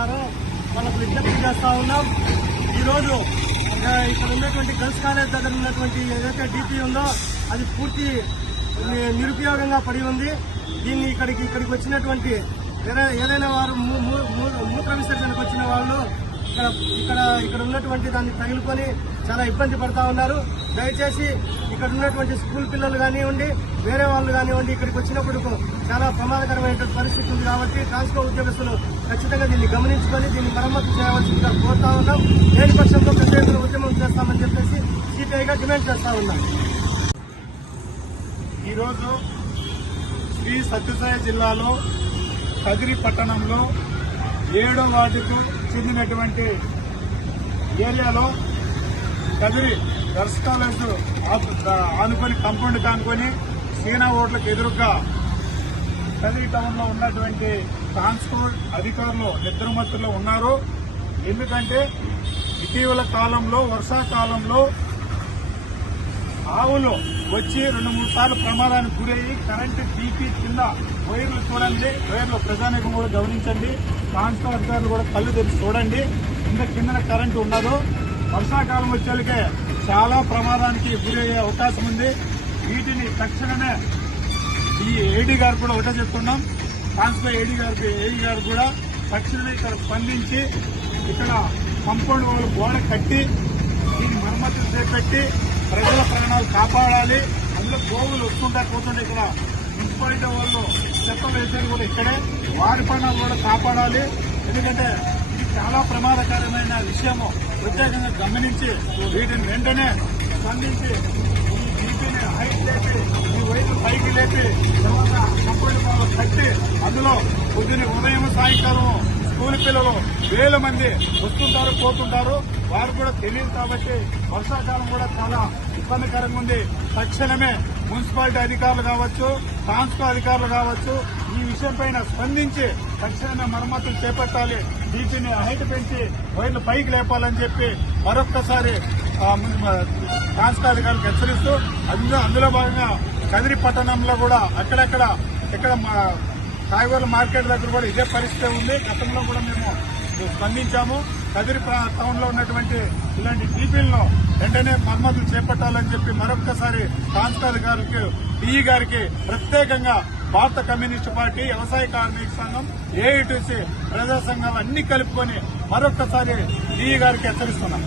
ఉన్నారో వాళ్ళకు విజ్ఞప్తి చేస్తా ఉన్నాం. ఈరోజు ఇక్కడ ఉన్నటువంటి గర్ల్స్ కాలేజ్ దగ్గర ఉన్నటువంటి ఏదైతే డిపి ఉందో అది పూర్తి నిరుపయోగంగా పడి ఉంది. దీన్ని ఇక్కడికి ఇక్కడికి వచ్చినటువంటి ఏదైనా వారు మూత్ర విసర్జనకు వచ్చిన వాళ్ళు ఇక్కడ ఇక్కడ ఇక్కడ ఉన్నటువంటి దాన్ని తగులుకొని చాలా ఇబ్బంది పడతా ఉన్నారు. దయచేసి ఇక్కడ ఉన్నటువంటి స్కూల్ పిల్లలు కానివ్వండి వేరే వాళ్ళు కానివ్వండి ఇక్కడికి వచ్చినప్పుడు చాలా ప్రమాదకరమైనటువంటి పరిస్థితి ఉంది కాబట్టి ట్రాన్స్పోర్ట్ ఉద్యోగస్తులు ఖచ్చితంగా దీన్ని గమనించుకొని దీన్ని మరమ్మతు చేయవలసిందిగా కోరుతా ఉన్నాం. లేని పక్షంలో పెద్ద ఎత్తున ఉద్యమం చేస్తామని చెప్పేసి సిపిఐగా డిమాండ్ చేస్తా ఉన్నాం. ఈరోజు శ్రీ సత్యసాయి జిల్లాలో కదిరి పట్టణంలో ఏడో వార్డుకు చెందినటువంటి ఏరియాలో కదిరి గర్ల్స్ కాలేజ్ ఆ- ఆనుకొని కంపౌండ్ కానుకొని సీనా ఓట్లకు ఎదురుగా కదిరి టౌన్లో ఉన్నటువంటి ట్రాన్స్పోర్ట్ అధికారులు నిద్రమత్తులో ఉన్నారు. ఎందుకంటే ఇటీవల కాలంలో వర్షాకాలంలో ఆవులు వచ్చి రెండు మూడు సార్లు ప్రమాదానికి గురయ్యి కరెంటు తీపి కింద వైర్లు చూడండి. వైర్లు ప్రజానికం కూడా గమనించండి. ట్రాన్స్ఫర్ అధికారులు కూడా కళ్ళు తెరిచి చూడండి. కింద కిందన కరెంటు ఉండదు వర్షాకాలం వచ్చేళ్ళకే చాలా ప్రమాదానికి గురయ్యే అవకాశం ఉంది. వీటిని తక్షణమే ఈ ఏడీ గారు కూడా ఒకటే చెప్తున్నాం. ట్రాన్స్ఫర్ ఏడీ గారికి ఏడీ గారు కూడా తక్షణమే ఇక్కడ స్పందించి ఇక్కడ కంపౌండ్ వాళ్ళు గోడ కట్టి దీన్ని మరమ్మతులు పెట్టి ప్రజల ప్రాణాలు కాపాడాలి. అందులో గోవులు వస్తుంటే పోతుంటే ఇక్కడ. మున్సిపాలిటీ వాళ్ళు చెత్త వేసేది కూడా ఇక్కడే. వారి ప్రాణాలు కూడా కాపాడాలి. ఎందుకంటే ఇది చాలా ప్రమాదకరమైన విషయము. ప్రత్యేకంగా గమనించి వీటిని వెంటనే స్పందించి ఈ బీపీని హైట్ లేపి ఈ వైపు పైకి లేపి తర్వాత కంపౌండ్ కట్టి అందులో పొద్దున ఉదయం సాయంకాలం స్కూల్ పిల్లలు వేల మంది వస్తుంటారు పోతుంటారు. వారు కూడా తెలియదు కాబట్టి వర్షాకాలం కూడా చాలా ఇబ్బందికరంగా ఉంది. తక్షణమే మున్సిపాలిటీ అధికారులు కావచ్చు ట్రాన్స్కో అధికారులు కావచ్చు ఈ విషయంపైన స్పందించి తక్షణమే మరమ్మతులు చేపట్టాలి. వీటిని హైట్ పెంచి వైర్లు పైకి లేపాలని చెప్పి మరొక్కసారి ట్రాన్స్కో అధికారులకు హెచ్చరిస్తూ అందులో అందులో భాగంగా కదిరి పట్టణంలో కూడా అక్కడక్కడ ఇక్కడ మా కాయగూరల మార్కెట్ దగ్గర కూడా ఇదే పరిస్థితి ఉంది. గతంలో కూడా మేము స్పందించాము. కదిరి టౌన్లో టౌన్లో ఉన్నటువంటి ఇలాంటి డీపీలను వెంటనే మరమ్మతులు చేపట్టాలని చెప్పి మరొకసారి ట్రాన్స్కో గారికి డిఈ గారికి ప్రత్యేకంగా భారత కమ్యూనిస్టు పార్టీ వ్యవసాయ కార్మిక సంఘం ఏఐటీసీ ప్రజా సంఘాలు అన్ని కలుపుకొని మరొకసారి డిఈ గారికి హెచ్చరిస్తున్నాం.